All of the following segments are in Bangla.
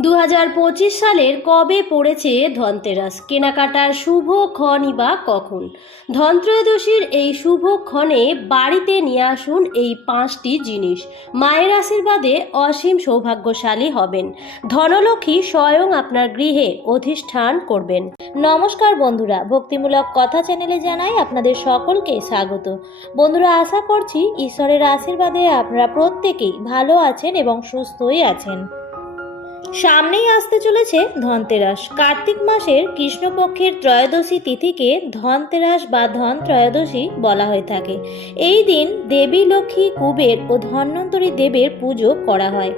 দু হাজার পঁচিশ সালের কবে পড়েছে ধনতেরাস? কেনাকাটার শুভ ক্ষণই বা কখন? ধনত্রয়োদশীর এই শুভ ক্ষণে বাড়িতে নিয়ে আসুন এই পাঁচটি জিনিস। মায়ের আশীর্বাদে অসীম সৌভাগ্যশালী হবেন। ধনলক্ষ্মী স্বয়ং আপনার গৃহে অধিষ্ঠান করবেন। নমস্কার বন্ধুরা, ভক্তিমূলক কথা চ্যানেলে জানাই আপনাদের সকলকে স্বাগত। বন্ধুরা, আশা করছি ঈশ্বরের আশীর্বাদে আপনারা প্রত্যেকেই ভালো আছেন এবং সুস্থই আছেন। সামনেই আসতে চলেছে ধনতেরাস। কার্তিক মাসের কৃষ্ণপক্ষের ত্রয়োদশী তিথিকে ধনতেরাস বা ধন ত্রয়োদশী বলা হয়ে থাকে। এই দিন দেবী লক্ষ্মী কুবের ও ধন্বন্তরী দেবের পুজো করা হয়।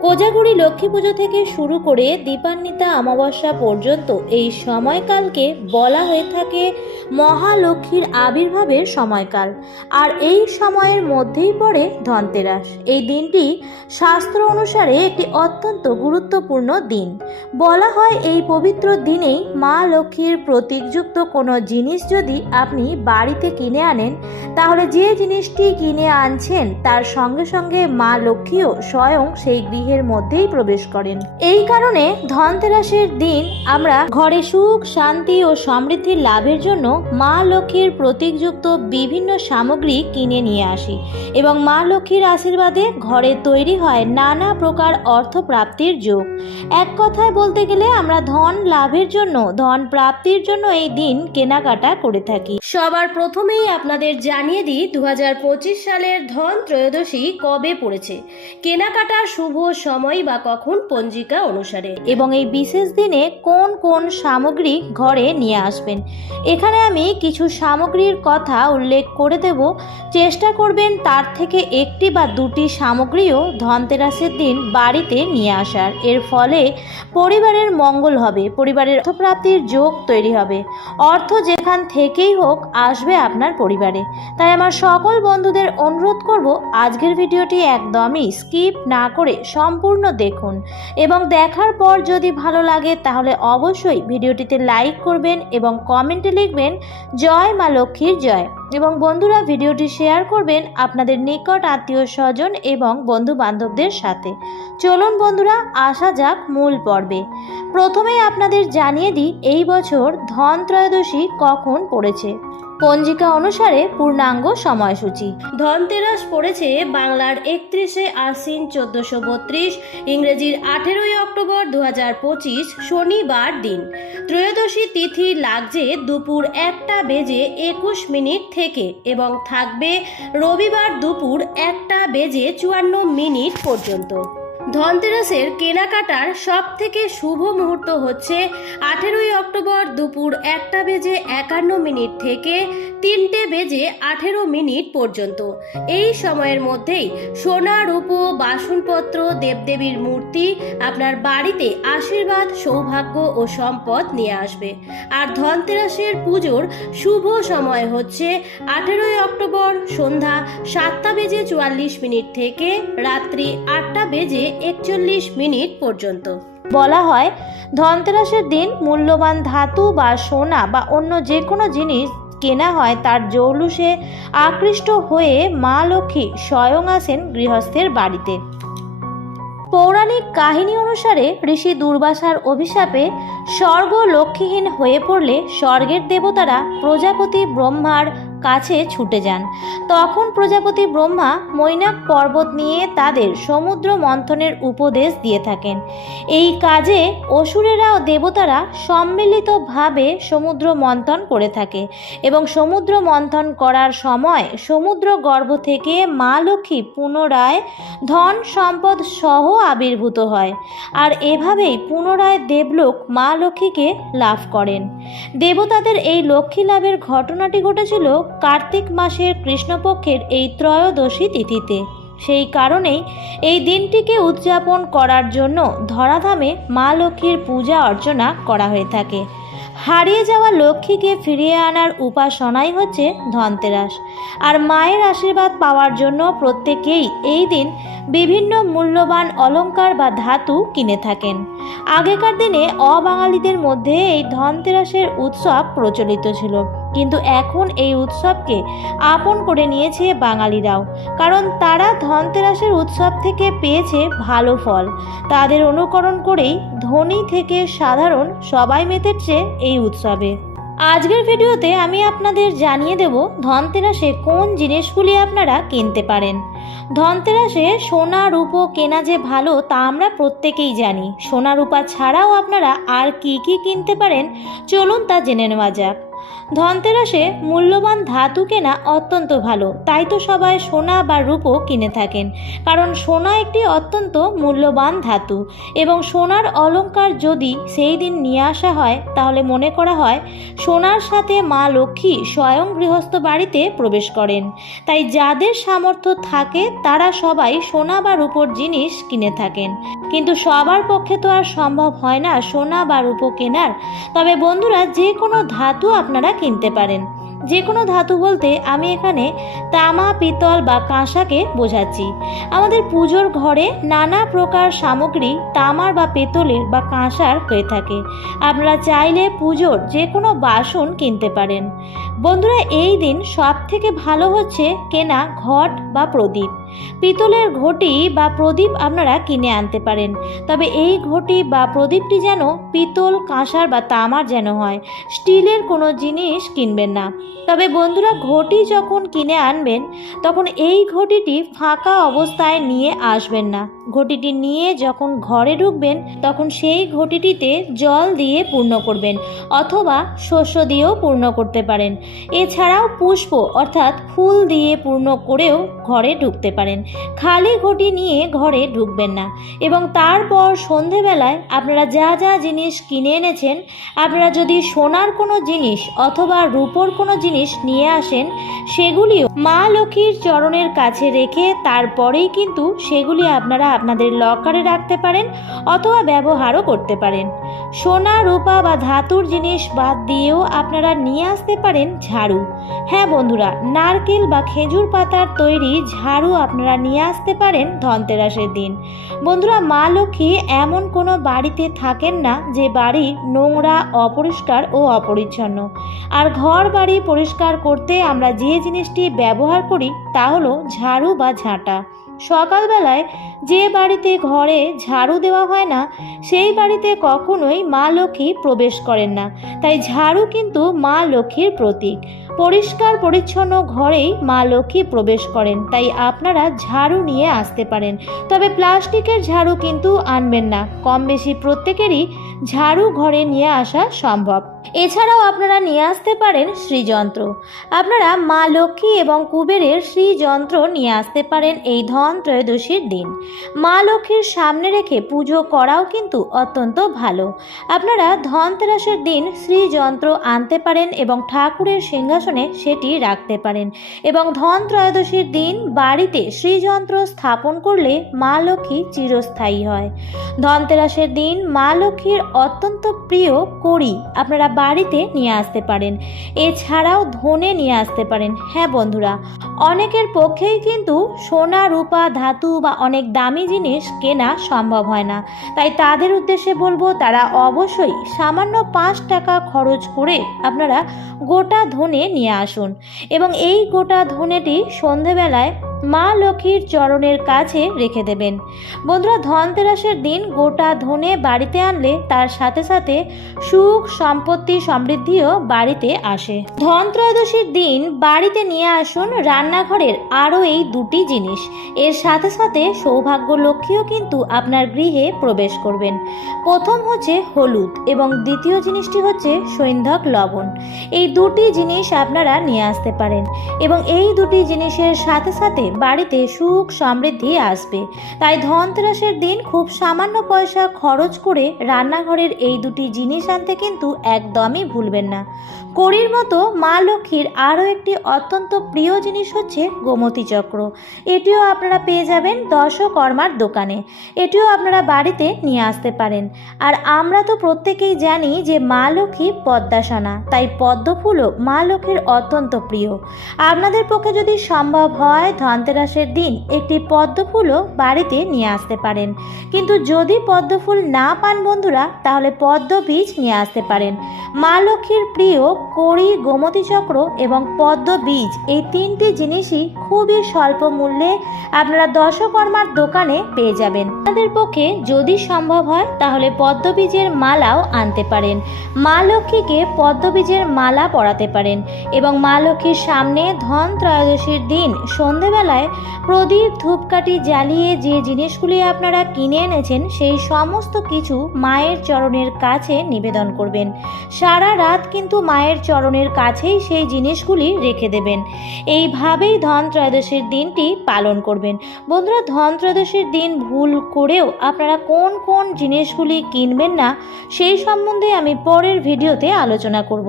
কোজাগুড়ি লক্ষ্মী পুজো থেকে শুরু করে দীপান্বিতা অমাবস্যা পর্যন্ত এই সময়কালকে বলা হয়ে থাকে মহালক্ষ্মীর আবির্ভাবের সময়কাল। আর এই সময়ের মধ্যেই পড়ে ধনতেরাস। এই দিনটি শাস্ত্র অনুসারে একটি অত্যন্ত গুরুত্বপূর্ণ দিন। বলা হয়, এই পবিত্র দিনেই মা লক্ষ্মীর প্রতীকযুক্ত কোনো জিনিস যদি আপনি বাড়িতে কিনে আনেন, তাহলে যে জিনিসটি কিনে আনছেন, তার সঙ্গে সঙ্গে মা লক্ষ্মীও স্বয়ং সেই গৃহের মধ্যেই প্রবেশ করেন। এই কারণে ধনতেরাসের দিন আমরা ঘরে সুখ, শান্তি ও সমৃদ্ধির লাভের জন্য মা লক্ষ্মীর প্রতীকযুক্ত বিভিন্ন সামগ্রী কিনে নিয়ে আসি এবং মা লক্ষ্মীর আশীর্বাদে ঘরে তৈরি হয় নানা প্রকার অর্থ প্রাপ্তির যোগ এক কথায় বলতে গেলে আমরা ধন লাভের জন্য, ধন প্রাপ্তির জন্য এই দিন কেনাকাটা করে থাকি। সবার প্রথমেই আপনাদের জানিয়ে দিই দু হাজার পঁচিশ সালের ধন ত্রয়োদশী কবে পড়েছে? কেনাকাটার শুভ সময় বা কখন পঞ্জিকা অনুসারে। এবং এই বিশেষ দিনে কোন কোন সামগ্রী ঘরে নিয়ে আসবেন? এখানে আমি কিছু সামগ্রীর কথা উল্লেখ করে দেব। চেষ্টা করবেন তার থেকে একটি বা দুটি সামগ্রীও ধনতেরাসের দিন বাড়িতে নিয়ে আসার। এর ফলে পরিবারের মঙ্গল হবে, পরিবারের অর্থপ্রাপ্তির যোগ তৈরি হবে। অর্থ যেখান থেকেই হোক আসবে আপনার পরিবারে। তাই আমার সকল বন্ধুদের অনুরোধ করব আজকের ভিডিওটি একদমই স্কিপ না করে সম্পূর্ণ দেখুন এবং দেখার পর যদি ভালো লাগে তাহলে অবশ্যই ভিডিওটিতে লাইক করবেন এবং কমেন্টে লিখবেন, জয় মা লক্ষ্মীর জয়। এবং বন্ধুরা ভিডিওটি শেয়ার করবেন আপনাদের নিকট আত্মীয় স্বজন এবং বন্ধু বান্ধবদের সাথে। চলুন বন্ধুরা আসা যাক মূল পর্বে। প্রথমেই আপনাদের জানিয়ে দিই, এই বছর ধন ত্রয়োদশী কখন পড়েছে। পঞ্জিকা অনুসারে পূর্ণাঙ্গ সময়সূচি। ধনতেরাস পড়েছে বাংলার একত্রিশে আশ্বিন চোদ্দশো বত্রিশ, ইংরেজির আঠেরোই অক্টোবর দু পঁচিশ, শনিবার দিন। ত্রয়োদশী তিথি লাগছে দুপুর একটা বেজে একুশ মিনিট থেকে এবং থাকবে রবিবার দুপুর একটা বেজে চুয়ান্ন মিনিট পর্যন্ত। ধনতেরাসের কেনাকাটার সব থেকে শুভ মুহূর্ত হচ্ছে আঠেরোই অক্টোবর দুপুর একটা বেজে একান্ন মিনিট থেকে তিনটে বেজে আঠেরো মিনিট পর্যন্ত। এই সময়ের মধ্যেই সোনা, রূপো, বাসনপত্র, দেবদেবীর মূর্তি আপনার বাড়িতে আশীর্বাদ, সৌভাগ্য ও সম্পদ নিয়ে আসবে। আর ধনতেরাসের পুজোর শুভ সময় হচ্ছে আঠেরোই অক্টোবর সন্ধ্যা সাতটা বেজে চুয়াল্লিশ মিনিট থেকে রাত্রি আটটা বেজে একচল্লিশ মিনিট পর্যন্ত। বলা হয়, ধনতেরাসের দিন মূল্যবান ধাতু বা সোনা বা অন্য যে কোনো জিনিস কেনা হয় তার জৌলুসে আকৃষ্ট হয়ে মা লক্ষ্মী স্বয়ং আসেন গৃহস্থের বাড়িতে। পৌরাণিক কাহিনী অনুসারে ঋষি দুর্বাসার অভিশাপে স্বর্গ লক্ষ্মীহীন হয়ে পড়লে স্বর্গের দেবতারা প্রজাপতি, ব্রহ্মার কাছে ছুটে যান। তখন প্রজাপতি ব্রহ্মা মৈনাক পর্বত নিয়ে তাদের সমুদ্র মন্থনের উপদেশ দিয়ে থাকেন। এই কাজে অসুরেরা ও দেবতারা সম্মিলিতভাবে সমুদ্র মন্থন করে থাকে এবং সমুদ্র মন্থন করার সময় সমুদ্র গর্ভ থেকে মা লক্ষ্মী পুনরায় ধন সম্পদ সহ আবির্ভূত হয় আর এভাবেই পুনরায় দেবলোক মা লক্ষ্মীকে লাভ করেন। দেবতাদের এই লক্ষ্মী লাভের ঘটনাটি ঘটেছিল কার্তিক মাসের কৃষ্ণপক্ষের এই ত্রয়োদশী তিথিতে। সেই কারণেই এই দিনটিকে উদযাপন করার জন্য ধরাধামে মা লক্ষ্মীর পূজা অর্চনা করা হয়ে থাকে। হারিয়ে যাওয়া লক্ষ্মীকে ফিরিয়ে আনার উপাসনাই হচ্ছে ধনতেরাস। আর মায়ের আশীর্বাদ পাওয়ার জন্য প্রত্যেকেই এই দিন বিভিন্ন মূল্যবান অলংকার বা ধাতু কিনে থাকেন। আগেকার দিনে অবাঙালিদের মধ্যে এই ধনতেরাসের উৎসব প্রচলিত ছিল। কিন্তু এখন এই উৎসবকে আপন করে নিয়েছে বাঙালিরাও, কারণ তারা ধনতেরাসের উৎসব থেকে পেয়েছে ভালো ফল। তাদের অনুকরণ করেই ধনী থেকে সাধারণ সবাই মেতেছে এই উৎসবে। আজকের ভিডিওতে আমি আপনাদের জানিয়ে দেব ধনতেরাসে কোন জিনিসগুলি আপনারা কিনতে পারেন। ধনতেরাসে সোনা, রূপো, কেনা যে ভালো তা আমরা প্রত্যেকেই জানি। সোনা, রূপা ছাড়াও আপনারা আর কি কি কিনতে পারেন চলুন তা জেনে নেওয়া যাক। ধনতেরাসে মূল্যবান ধাতু কেনা অত্যন্ত ভালো। তাই তো সবাই সোনা বা রূপো কিনে থাকেন। কারণ সোনা একটি অত্যন্ত মূল্যবান ধাতু। এবং সোনার অলংকার যদি সেই দিন নিয়ে আসা হয়, তাহলে মনে করা হয়, সোনার সাথে মা লক্ষ্মী স্বয়ং গৃহস্থ বাড়িতে প্রবেশ করেন। তাই যাদের সামর্থ্য থাকে, তারা সবাই সোনা বা রূপোর জিনিস কিনে থাকেন। কিন্তু সবার পক্ষে তো আর সম্ভব হয় না সোনা বা রূপো কেনার। তবে বন্ধুরা, যে কোনো ধাতু আপনারা কিনতে পারেন। যে কোনো ধাতু বলতে আমি এখানে তামা, পিতল বা কাঁসাকে বোঝাচ্ছি। আমাদের পুজোর ঘরে নানা প্রকার সামগ্রী তামার বা পেতলের বা কাঁসার হয়ে থাকে। আপনারা চাইলে পুজোর যে কোনো বাসন কিনতে পারেন। বন্ধুরা, এই দিন সব থেকে ভালো হচ্ছে কেনা ঘট বা প্রদীপ। পিতলের ঘটি বা প্রদীপ আপনারা কিনে আনতে পারেন। তবে এই ঘটি বা প্রদীপটি যেন পিতল, কাঁসার বা তামার যেন হয়, স্টিলের কোনো জিনিস কিনবেন না। তবে বন্ধুরা, ঘটি যখন কিনে আনবেন, তখন এই ঘটিটি ফাঁকা অবস্থায় নিয়ে আসবেন না। ঘটিটি নিয়ে যখন ঘরে ঢুকবেন, তখন সেই ঘটিটিতে জল দিয়ে পূর্ণ করবেন অথবা শস্য দিয়েও পূর্ণ করতে পারেন। এছাড়াও পুষ্প অর্থাৎ ফুল দিয়ে পূর্ণ করেও ঘরে ঢুকতে পারেন। খালি ঘটি নিয়ে ঘরে ঢুকবেন না। এবং তারপর সন্ধেবেলায় আপনারা যা যা জিনিস কিনে এনেছেন, আপনারা যদি সোনার কোনো জিনিস অথবা রূপোর কোনো জিনিস নিয়ে আসেন, সেগুলিও মা লক্ষ্মীর চরণের কাছে রেখে তারপরেই কিন্তু সেগুলি আপনারা আপনাদের লকারে রাখতে পারেন অথবা ব্যবহারও করতে পারেন। সোনা, রূপা বা ধাতুর জিনিস বাদ দিয়েও আপনারা নিয়ে আসতে পারেন ঝাড়ু। হ্যাঁ বন্ধুরা, নারকেল বা খেজুর পাতার তৈরি ঝাড়ু আপনারা নিয়ে আসতে পারেন ধনতেরাসের দিন। বন্ধুরা, মা লক্ষ্মী এমন কোনো বাড়িতে থাকেন না যে বাড়ি নোংরা, অপরিষ্কার ও অপরিচ্ছন্ন। আর ঘর বাড়ি পরিষ্কার করতে আমরা যে জিনিসটি ব্যবহার করি তা হলো ঝাড়ু বা ঝাঁটা। সকালবেলায় যে বাড়িতে ঘরে ঝাড়ু দেওয়া হয় না, সেই বাড়িতে কখনোই মা লক্ষ্মী প্রবেশ করেন না। তাই ঝাড়ু কিন্তু মা লক্ষ্মীর প্রতীক। পরিষ্কার পরিচ্ছন্ন ঘরেই মা লক্ষ্মী প্রবেশ করেন, তাই আপনারা ঝাড়ু নিয়ে আসতে পারেন। তবে প্লাস্টিকের ঝাড়ু কিন্তু আনবেন না কম বেশি প্রত্যেকেরই ঝাড়ু ঘরে নিয়ে আসা সম্ভব। এছাড়াও আপনারা নিয়ে আসতে পারেন শ্রীযন্ত্র। আপনারা মা লক্ষ্মী এবং কুবেরের শ্রীযন্ত্র নিয়ে আসতে পারেন এই ধন ত্রয়োদশীর দিন। মা লক্ষ্মীর সামনে রেখে পুজো করাও কিন্তু অত্যন্ত ভালো। আপনারা ধনতেরাসের দিন শ্রীযন্ত্র আনতে পারেন এবং ঠাকুরের সিংহাসনে সেটি রাখতে পারেন এবং ধন ত্রয়োদশীর দিন বাড়িতে শ্রীযন্ত্র স্থাপন করলে মা লক্ষ্মী চিরস্থায়ী হয়। ধনতেরাসের দিন মা লক্ষ্মীর অত্যন্ত প্রিয় করি আপনারা বাড়িতে নিয়ে আসতে পারেন। এছাড়াও ধনে নিয়ে আসতে পারেন। হ্যাঁ বন্ধুরা, অনেকের পক্ষেই কিন্তু সোনা, রূপা, ধাতু বা অনেক দামি জিনিস কেনা সম্ভব হয় না। তাই তাদের উদ্দেশ্যে বলব, তারা অবশ্যই সামান্য পাঁচ টাকা খরচ করে আপনারা গোটা ধনে নিয়ে আসুন। এবং এই গোটা ধনেটি সন্ধেবেলায় মা লক্ষ্মীর চরণের কাছে রেখে দেবেন। বন্ধুরা, ধনতেরাসের দিন গোটা ধনে বাড়িতে আনলে তার সাথে সাথে সুখ, সম্পত্তি সমৃদ্ধিও বাড়িতে আসে। ধন ত্রয়োদশীর দিন বাড়িতে নিয়ে আসুন রান্নাঘরের আরও এই দুটি জিনিস। এর সাথে সাথে সৌভাগ্য লক্ষ্মীও কিন্তু আপনার গৃহে প্রবেশ করবেন। প্রথম হচ্ছে হলুদ এবং দ্বিতীয় জিনিসটি হচ্ছে সৈন্ধক লবণ। এই দুটি জিনিস আপনারা নিয়ে আসতে পারেন এবং এই দুটি জিনিসের সাথে সাথে বাড়িতে সুখ সমৃদ্ধি আসবে। তাই ধনতেরাসের দিন খুব সামান্য পয়সা খরচ করে রান্নাঘরের এই দুটি জিনিস আনতে কিন্তু একদমই ভুলবেন না। কড়ির মতো মা লক্ষ্মীর আরও একটি অত্যন্ত প্রিয় জিনিস হচ্ছে গোমতী চক্র। এটিও আপনারা পেয়ে যাবেন দশকর্মার দোকানে। এটিও আপনারা বাড়িতে নিয়ে আসতে পারেন। আর আমরা তো প্রত্যেকেই জানি যে মা লক্ষ্মী পদ্মাসনা, তাই পদ্মফুলও মা লক্ষ্মীর অত্যন্ত প্রিয়। আপনাদের পক্ষে যদি সম্ভব হয় ধনতেরাসের দিন একটি পদ্ম ফুলও বাড়িতে নিয়ে আসতে পারেন। কিন্তু যদি পদ্ম ফুল না পান বন্ধুরা, তাহলে পদ্ম বীজ নিয়ে আসতে পারেন। মা লক্ষ্মীর প্রিয় কড়ি, গোমতী চক্র এবং পদ্ম বীজ এই তিনটি জিনিসই খুবই স্বল্প মূল্যে আপনারা দশকর্মার দোকানে পেয়ে যাবেন। আপনাদের পক্ষে যদি সম্ভব হয়, তাহলে পদ্ম বীজের মালাও আনতে পারেন। মা লক্ষ্মীকে পদ্ম বীজের মালা পরাতে পারেন এবং মা লক্ষ্মীর সামনে ধন ত্রয়োদশীর দিন সন্ধেবেলায় প্রদীপ ধূপকাঠি জ্বালিয়ে যে জিনিসগুলি আপনারা কিনে এনেছেন, সেই সমস্ত কিছু মায়ের চরণের কাছে নিবেদন করবেন। সারা রাত কিন্তু মায়ের চরণের কাছেই সেই জিনিসগুলি রেখে দেবেন। এইভাবেই ধন ত্রয়োদশীর দিনটি পালন করবেন। বন্ধুরা ধন ত্রয়োদশীর দিন ভুল করেও আপনারা কোন কোন জিনিসগুলি কিনবেন না, সেই সম্বন্ধে আমি পরের ভিডিওতে আলোচনা করব।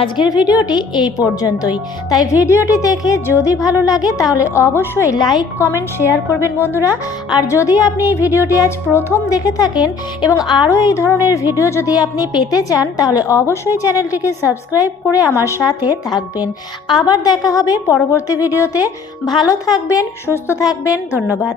আজকের ভিডিওটি এই পর্যন্তই। তাই ভিডিওটি দেখে যদি ভালো লাগে তাহলে অবশ্যই লাইক, কমেন্ট, শেয়ার করবেন বন্ধুরা। আর যদি আপনি এই ভিডিওটি আজ প্রথম দেখে থাকেন এবং আরও এই ধরনের ভিডিও যদি আপনি পেতে চান, তাহলে অবশ্যই চ্যানেলটিকে সাবস্ক্রাইব করে আমার সাথে থাকবেন। আবার দেখা হবে পরবর্তী ভিডিওতে। ভালো থাকবেন, সুস্থ থাকবেন, ধন্যবাদ।